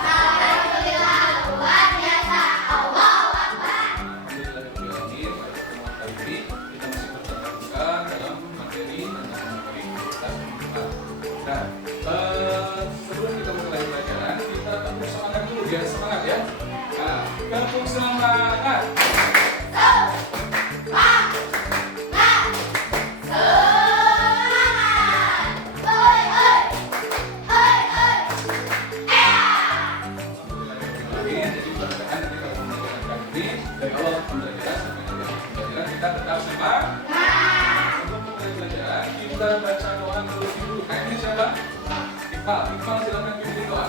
Alhamdulillah luar biasa. Allahu Akbar. Alhamdulillahirobbilalamin. Pada pertemuan kali ini kita masih bertatap dalam materi tentang kita semua. Nah, sebelum kita mulai pelajaran, kita tepuk semangat dulu biar semangat ya. Nah, tepuk semangat. Dari awal pembelajaran sampai nanti pembelajaran kita tetap semangat. Sebelum mulai pelajaran kita baca doa terlebih dulu. Kayaknya siapa? Iqbal silakan pimpin doa.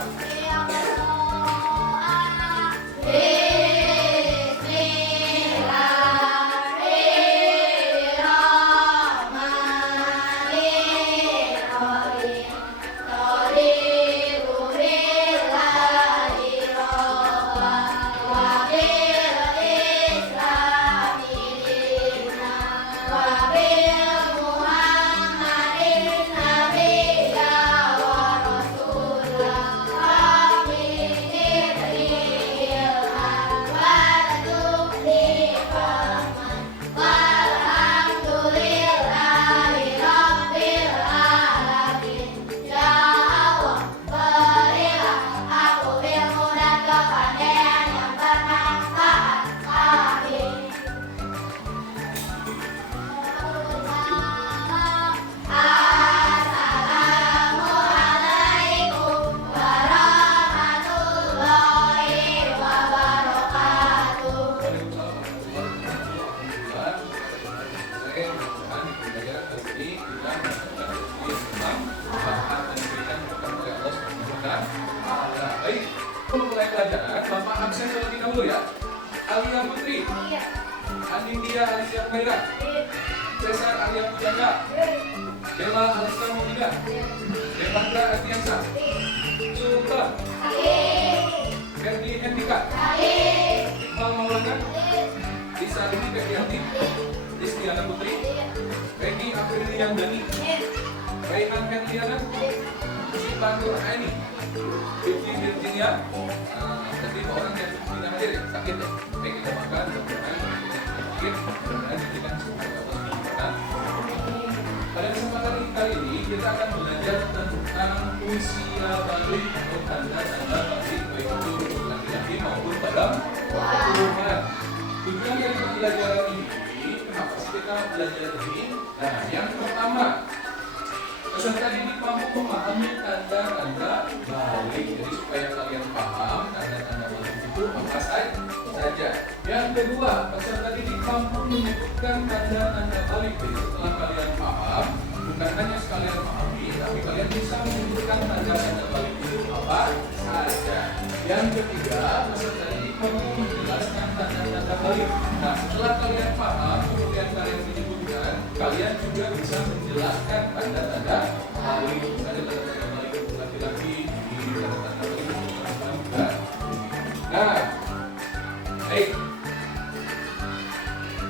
Baik, untuk mulai pelajaran, Bapak absen terlebih dahulu ya. Alia Putri, Anindya Alicia Kumaira, Cesar Arya Pujangga, Bella Alista Monika, Devandra Ardiansa, Sultan, Ferdi Hendika, Iqbal Maulana, Lisa Rini Febrianti, Rizkyana Putri, Regi Aprilian Dani, Raihan Hendriana, Sita Nur Aini, Vicky Virginia, tadi orang yang tidak hadir ya, sakit ya. Baik, kita makan, mudah-mudahan sakit, mudah-mudahan diberikan kesempatan. Pada kesempatan kali ini kita akan belajar tentang usia balik atau tanda-tanda balik, baik itu untuk laki-laki maupun perempuan. Tujuan dari pembelajaran ini, kenapa sih kita belajar ini? Nah, yang pertama, peserta didik mampu memahami tanda-tanda balik. Jadi supaya kalian paham tanda-tanda balik itu apa saja. Yang kedua, peserta didik mampu menyebutkan tanda-tanda balik. Jadi setelah kalian paham, bukan hanya sekalian pahami, tapi kalian bisa menyebutkan tanda-tanda balik itu apa saja. Yang ketiga, peserta didik mampu menjelaskan tanda-tanda balik. Nah, setelah kalian paham, kemudian kalian menyebutkan, kalian juga bisa menjelaskan tanda-tanda balik. Misalnya tanda-tanda balik untuk laki-laki, tanda-tanda balik untuk perempuan juga. Nah, baik.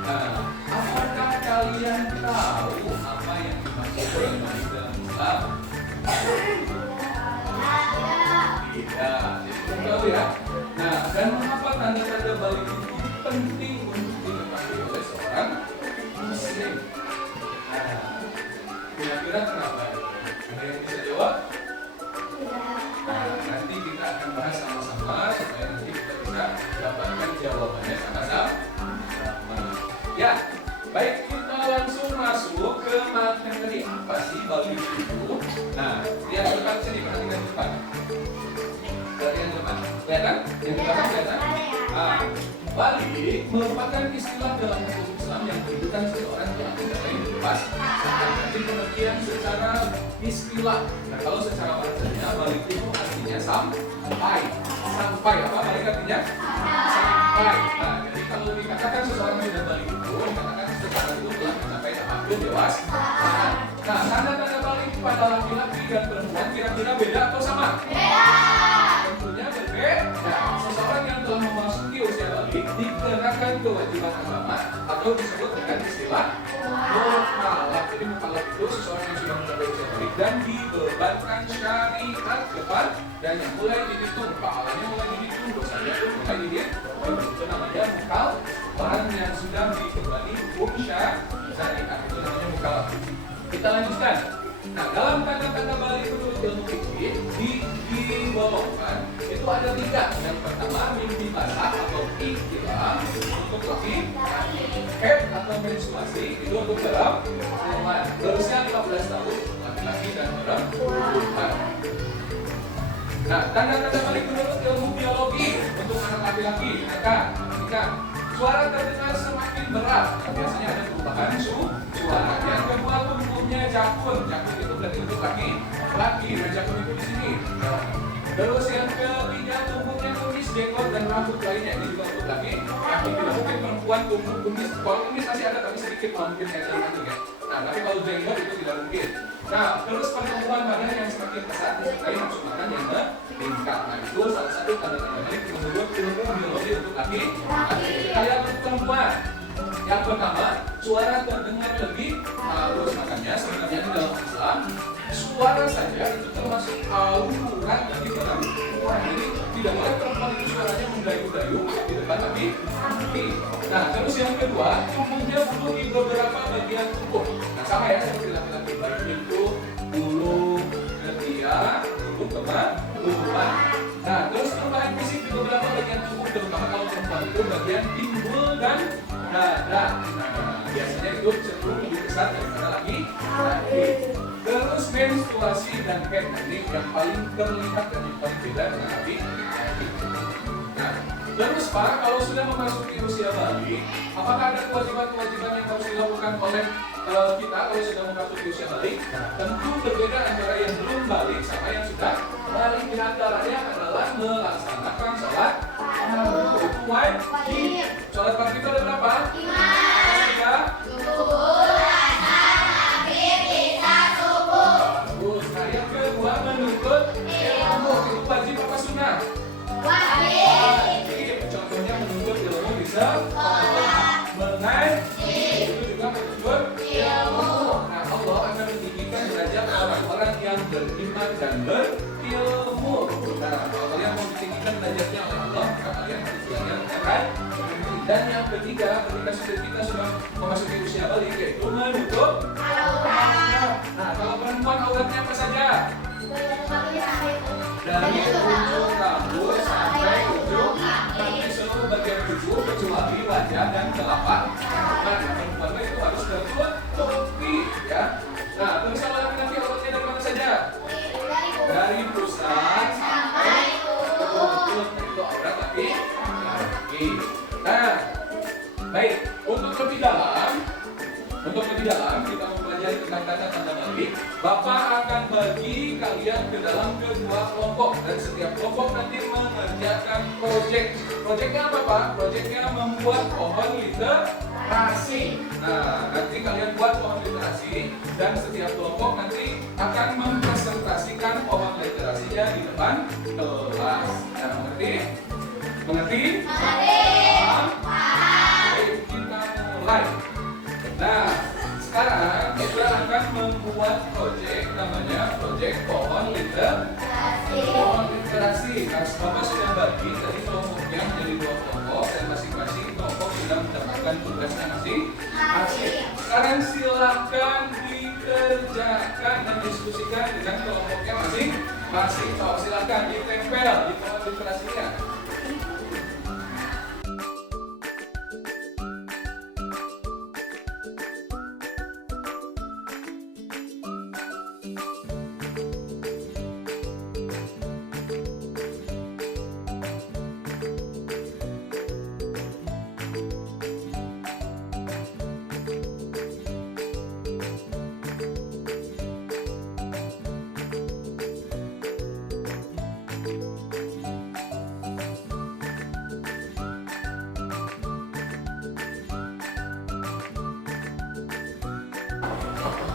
Nah, apakah kalian tahu apa yang dimaksudkan balik dalam Islam? Tidak, jadi tahu ya. Nah, dan mengapa tanda-tanda balik itu penting untuk diketahui oleh seorang Muslim? Nah, kira-kira kenapa? Ada yang bisa jawab? Nah, nanti kita akan bahas sama-sama supaya nanti kita bisa dapatkan jawabannya sama-sama. Ya, baik, kita langsung masuk ke materi. Apa sih balik itu? Nah, lihat depan sini, perhatikan depan. Perhatikan depan. Kelihatan? Yang di belakang kelihatan? Nah, balik merupakan istilah dalam hukum Islam yang diberikan seseorang yang tidak lain bebas. Jadi pengertian secara istilah. Nah, kalau secara bahasanya balik itu artinya sampai. Sampai apa? Balik artinya sampai. Nah, jadi kalau dikatakan seseorang sudah balik itu, dikatakan seseorang itu telah mencapai tahap dewasa. Nah, tanda-tanda balik pada laki-laki dan perempuan kira-kira beda atau sama? Beda. Tentunya berbeda. Seseorang yang telah memasuki usia balik dikenakan kewajiban agama atau disebut dengan istilah mukallaf. Jadi mukallaf itu seseorang yang sudah mencapai usia balik dan dibebankan syariat kepada dan yang mulai dihitung pahalanya mulai dihitung, dosanya pun mulai dihitung. Itu namanya mukal. Orang yang sudah dibebani hukum syariat itu namanya mukal. Kita lanjutkan. Nah, dalam tanda-tanda balik menurut ilmu fikih dibawakan itu ada 3. Yang pertama mimpi basah atau ikhtilam untuk laki, haid atau menstruasi itu untuk perempuan berusia 15 tahun laki-laki dan perempuan. Nah, tanda-tanda balik menurut ilmu biologi untuk anak laki-laki, maka ketika suara terdengar semakin berat, biasanya ada perubahan suara. Yang kedua tumbuhnya jakun itu berarti untuk laki, dan jakun itu di sini. Terus yang ketiga tumbuhnya kumis, jenggot dan rambut lainnya, ini juga untuk laki. Tidak mungkin perempuan tumbuh kumis, kalau kumis masih ada tapi sedikit, mungkin kayak ya. Nah, tapi kalau jenggot itu tidak mungkin. Nah, terus pertumbuhan badan yang semakin pesat disertai nafsu makan yang meningkat. Nah, itu salah satu tanda-tandanya menurut ilmu biologi untuk laki. Kayak untuk perempuan. Yang pertama, suara terdengar lebih halus. Makanya sebenarnya di dalam Islam, suara saja itu termasuk aurat bagi perempuan. Jadi tidak boleh perempuan itu suaranya mendayu-dayu di depan laki. Nah, terus yang kedua, tubuhnya bulu di beberapa bagian tubuh. Nah, sama ya seperti laki-laki, baik itu bulu ketiak, bulu kemaluan. Nah, terus perubahan fisik di beberapa bagian tubuh, terutama kalau perempuan itu bagian timbul dan dada. Nah, biasanya itu cenderung lebih besar daripada laki-laki. Terus menstruasi dan haid, ini yang paling terlihat dan yang paling beda dengan laki-laki. Nah, terus Pak, kalau sudah memasuki usia balik, apakah ada kewajiban-kewajiban yang harus dilakukan oleh kita kalau sudah memasuki usia balik? Tentu berbeda antara yang belum balik sama yang sudah balik. Di antaranya adalah melaksanakan sholat itu wajib. Sholat pagi itu ada berapa? 5. Bagus. Nah, yang kedua menuntut ilmu, itu wajib apa sunnah? Wajib. Contohnya menuntut ilmu bisa mengaji, itu juga menuntut ilmu. Nah, Allah akan meninggikan derajat orang-orang yang beriman dan berilmu. Nah, kalau kalian mau ditinggikan derajatnya oleh Allah, maka kalian harus belajar mengaji. Dan yang ketiga, ketika kita sudah memasuki usia balik, yaitu menutup aurat. Nah, kalau perempuan auratnya apa saja? Dari ujung rambut sampai ujung kaki, seluruh bagian tubuh kecuali wajah dan telapak tangan. Perempuan itu harus tertutupi, ya. Nah, terus kalau laki-laki auratnya dari mana saja? Dari pusat sampai lutut, itu aurat laki-laki. Nah, baik. Untuk lebih dalam kita mempelajari tentang tanda-tanda balik. Bapak akan bagi kalian ke dalam kedua kelompok dan setiap kelompok nanti mengerjakan proyek. Proyeknya apa Pak? Proyeknya membuat pohon literasi. Nah, nanti kalian buat pohon literasi dan setiap kelompok nanti akan mempresentasikan pohon literasinya di depan kelas. Nah, mengerti? Mengerti? Baik, kita mulai. Nah, sekarang kita akan membuat proyek namanya proyek pohon literasi. Nah, Bapak sudah bagi dari kelompoknya menjadi 2 kelompok dan masing-masing kelompok sudah mendapatkan tugasnya masing-masing. Sekarang silakan dikerjakan dan diskusikan dengan kelompoknya masing-masing. Silakan ditempel di pohon literasinya.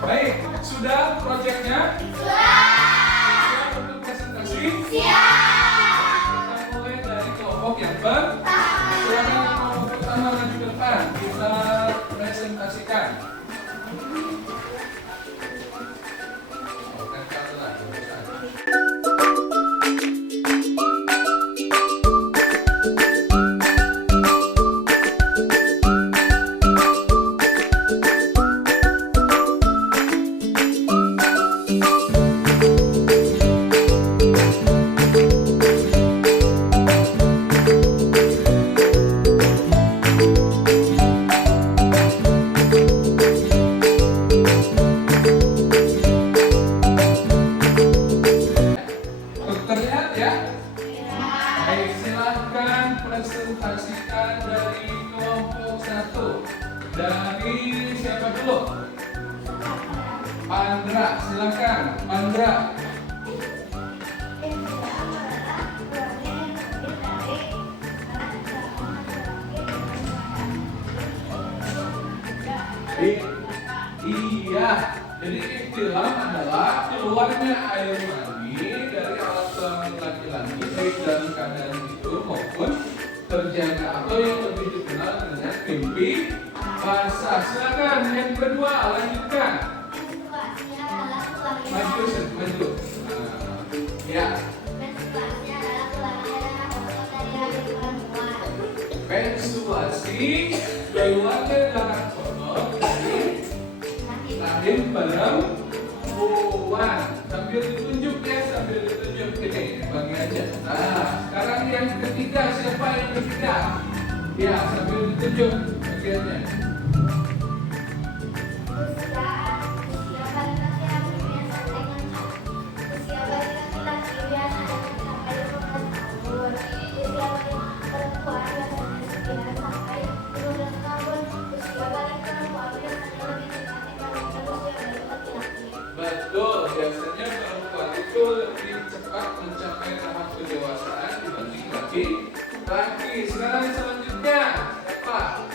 Baik, sudah proyeknya? Sudah untuk presentasi? Siap. Kita mulai dari kelompok yang pertama. Silakan kelompok pertama maju ke depan. Kita presentasikan. presentasikan dari kelompok 1. Dari siapa dulu? Pandra, silakan. Pandra. Iya, jadi ilham adalah keluarnya air mani dari alat kelamin laki-laki baik dalam keadaan tidur maupun terjaga atau yang lebih dikenal dengan mimpi basah. Silakan yang kedua, lanjutkan. Maju. Ya. Menstruasi keluarnya darah kotor dari rahim perempuan. Sambil ditunjuk ya, ini bagi aja. Nah, sekarang yang ketiga, siapa yang ketiga? Ya, sambil ditunjuk bagiannya. Betul, biasanya perempuan itu lebih cepat mencapai tahap kedewasaan dibanding laki-laki. Sekarang selanjutnya siapa?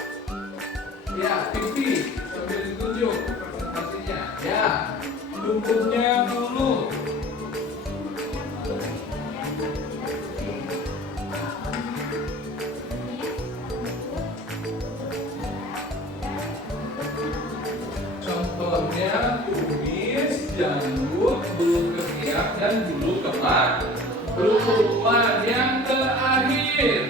Ya, pipi. Sambil ditunjuk presentasinya. Ya, tubuhnya dulu. Contohnya kumis, janggut, bulu ketiak, dan bulu kemaluan. Yang terakhir,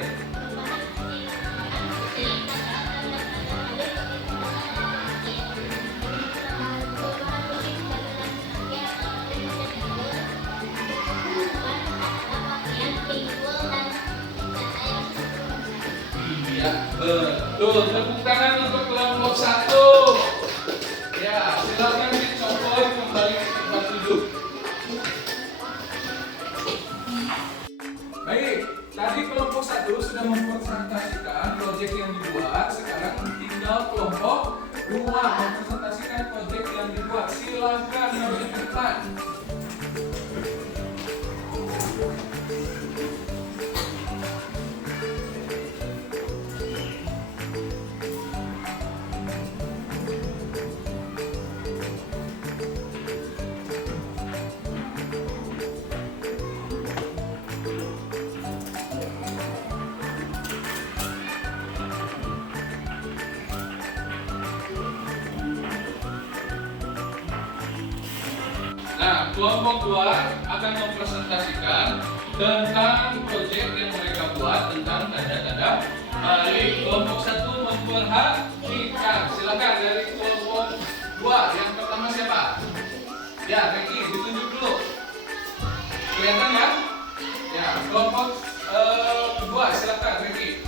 iya betul. Tepuk tangan untuk kelompok 1. Ya, silakan dicopot kembali ke tempat duduk. Baik, tadi kelompok 1 sudah mempresentasikan proyek yang dibuat. Sekarang tinggal kelompok 2 mempresentasikan proyek yang dibuat. Silakan maju ke depan. Nah, kelompok 2 akan mempresentasikan tentang proyek yang mereka buat tentang tanda-tanda balik. Kelompok 1 memperhatikan. Silakan dari kelompok 2. Yang pertama siapa? Ya, Reki, ditunjuk dulu. Kelihatan ya? Ya, kelompok 2, silakan Reki.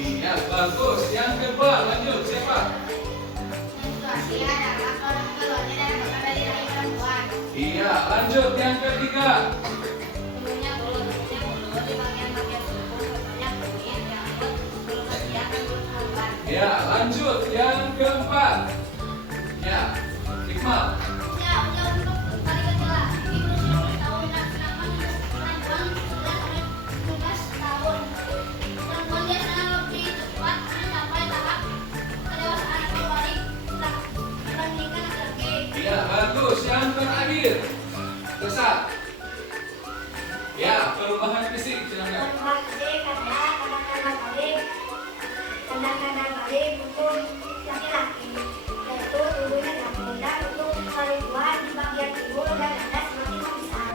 Iya, bagus. Yang kedua, lanjut. Siapa? Iya, lanjut. Yang ketiga. Ya, lanjut. Yang keempat. Ya, Iqmal. Ya, bagus. Yang terakhir, besar. Ya, perubahan fisik. Silakan. Tanda-tanda balik untuk laki-laki, yaitu tubuhnya yang rendah untuk perempuan di bagian timur dan dada semakin membesar.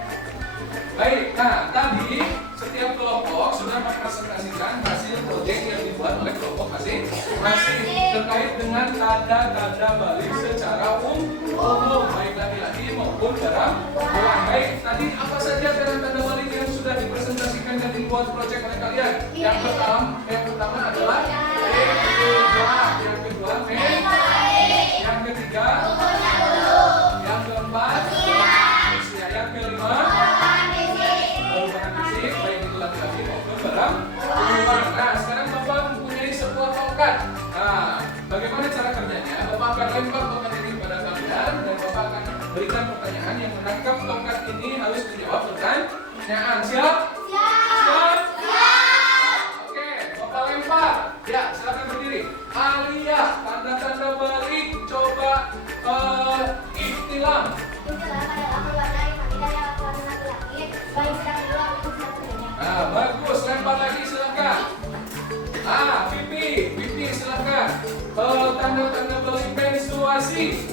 Baik, nah tadi setiap kelompok sudah mempresentasikan hasil proyek yang dibuat oleh kelompok masing-masing terkait dengan tanda-tanda balik secara umum, baik laki-laki maupun perempuan. Baik, tadi apa saja tanda-tanda balik yang sudah dipresentasikan dan dibuat proyek oleh kalian? Yang pertama adalah yang kedua yang ketiga Bapak akan lempar tongkat ini kepada kalian dan Bapak akan berikan pertanyaan yang menangkap tongkat ini harus menjawab pertanyaan. Siap? Siap? Oke, Bapak lempar. Ya, silakan berdiri. Alia, tanda-tanda balik. Coba iktilam. Nah, bagus. Lempar lagi, silakan. Pipi, silakan. Tanda-tanda balik menstruasi.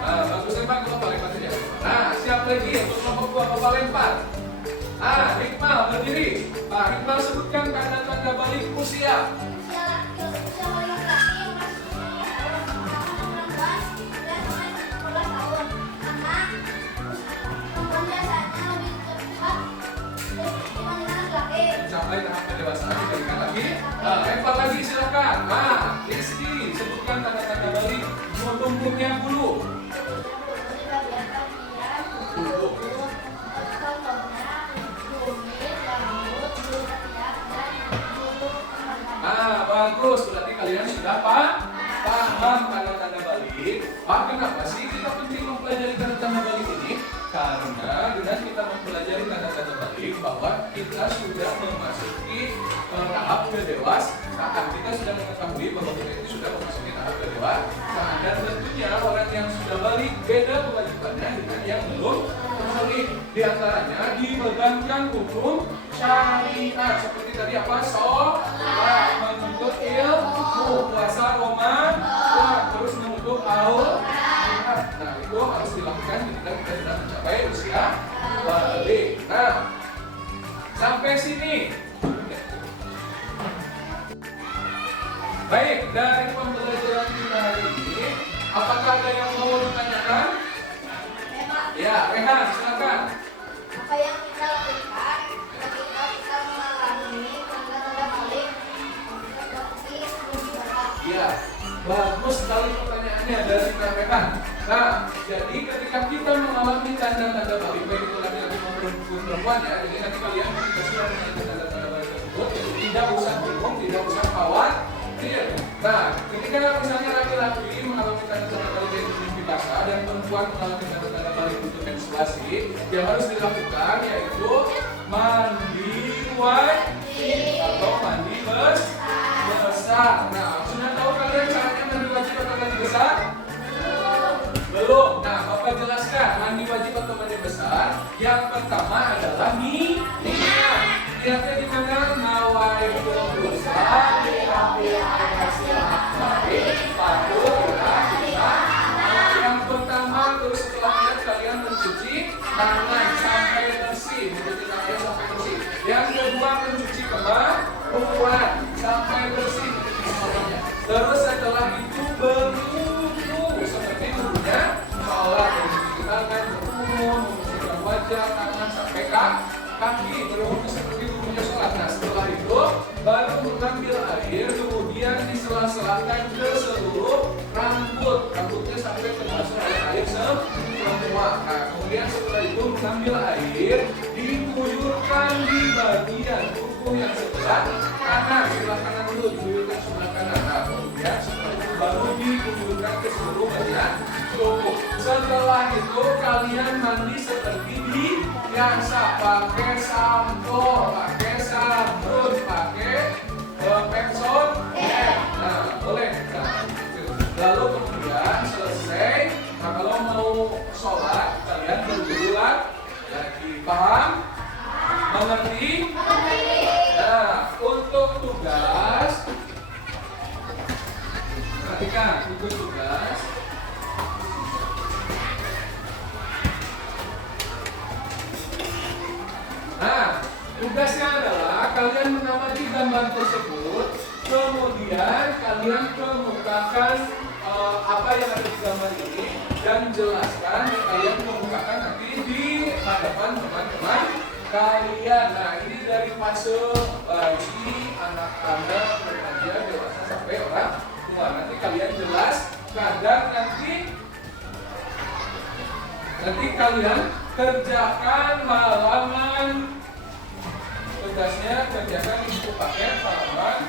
Bagus lempar ke Bapak, lempar saja. Siap lagi untuk kelompok 2 Bapak lempar. Hikmal berdiri. Hikmal sebutkan tanda-tanda balik usia. Mencapai tahap kedewasaan diberikan lagi. Lempar lagi silakan. Rizky sebutkan tanda-tanda balik tumbuhnya bulu. Bagus, berarti kalian sudah paham tanda-tanda balik. Kenapa sih kita penting mempelajari tanda-tanda balik ini? Karena dengan kita mempelajari tanda-tanda balik bahwa kita sudah memasuki tahap kedewasaan. Kita sudah mengetahui bahwa kita itu sudah memasuki tahap kedewasaan. Dan tentunya orang yang sudah balik beda kewajibannya dengan yang belum balik. Di antaranya dibebankan hukum syariat seperti tadi apa? Sholat, menuntut ilmu, puasa Ramadan, terus menuntut haul. Nah, itu harus dilakukan ketika kita sudah mencapai usia balik. Nah, sampai sini. Baik, dari pembelajaran kita hari ini, apakah ada yang mau ditanyakan? Ya, Rehan, silakan. Apa yang kita lakukan ketika kita mengalami tanda-tanda balik seperti Bapak? Ya, bagus sekali pertanyaannya dari Kak Rehan. Nah, jadi ketika kita mengalami tanda-tanda balik, baik itu laki-laki maupun perempuan ya, jadi nanti kalian ketika sudah mengalami tanda-tanda balik tersebut, tidak usah bingung, tidak usah khawatir. Nah, ketika misalnya laki-laki mengalami tanda-tanda balik yaitu mimpi basah dan perempuan mengalami tanda-tanda balik untuk menstruasi, yang harus dilakukan yaitu mandi wajib atau mandi besar. Nah, sudah tahu kalian caranya mandi wajib atau mandi besar? Belum. Nah, Bapak jelaskan mandi wajib atau mandi besar. Yang pertama adalah niat. Niatnya di mana? Nawaitu sholatil yang pertama, terus setelah niat kalian mencuci tangan sampai bersih, mencuci tangan sampai bersih. Yang kedua mencuci kemaluan sampai bersih, mencuci kemaluannya. Terus setelah itu berwudu seperti wudunya sholat, mencuci tangan, berkumur, membersihkan wajah, tangan sampai kaki, berwudu seperti wudunya sholat. Nah, setelah itu baru mengambil air, kemudian disela-selakan ke seluruh rambutnya sampai termasuk air semua. Nah, kemudian setelah itu mengambil air, diguyurkan di bagian tubuh yang sebelah kanan, sebelah kanan dulu diguyurkan sebelah kanan. Nah, kemudian setelah itu baru diguyurkan ke seluruh bagian tubuh. Setelah itu kalian mandi seperti biasa, pakai sampo, pakai sabun, pakai penson. Nah, boleh. Lalu kemudian selesai. Nah, kalau mau sholat kalian berwudu lagi. Paham? Mengerti? Nah, untuk tugas, perhatikan untuk tugas. Nah, tugasnya adalah kalian mengamati gambar tersebut, kemudian kalian kemukakan apa yang ada di gambar ini dan jelaskan dan kalian kemukakan nanti di hadapan teman-teman kalian. Nah, ini dari fase bayi, anak-anak, remaja, dewasa sampai orang tua. Nanti kalian jelaskan dan nanti kalian kerjakan halaman. Tugasnya kerjakan di buku paket halaman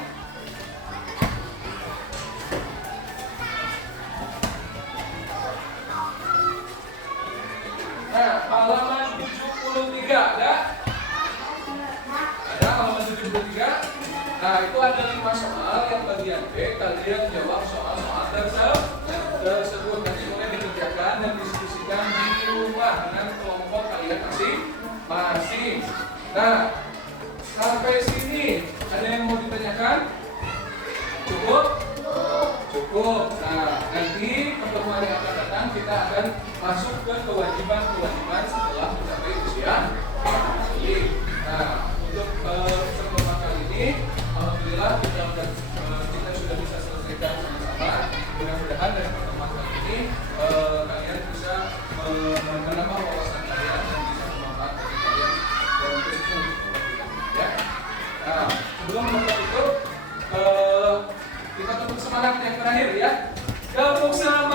itu ada 5 soal yang bagian B. Kalian jawab soal-soal tersebut. Nanti boleh dikerjakan dan diskusikan di rumah dengan kelompok kalian masing-masing. Nah, sampai sini ada yang mau ditanyakan? Cukup? Cukup. Nah, nanti pertemuan yang akan datang kita akan masuk ke kewajiban-kewajiban setelah mencapai usia mandiri. Nah, untuk pertemuan kali ini, alhamdulillah kita sudah bisa selesaikan sama-sama. Mudah-mudahan dari pertemuan kali ini kalian bisa menambah wawasan kalian dan bisa bermanfaat bagi kalian dalam keseharian. Ya. Nah, sebelum menutup itu kita tepuk semangat yang terakhir ya. Tepuk semangat.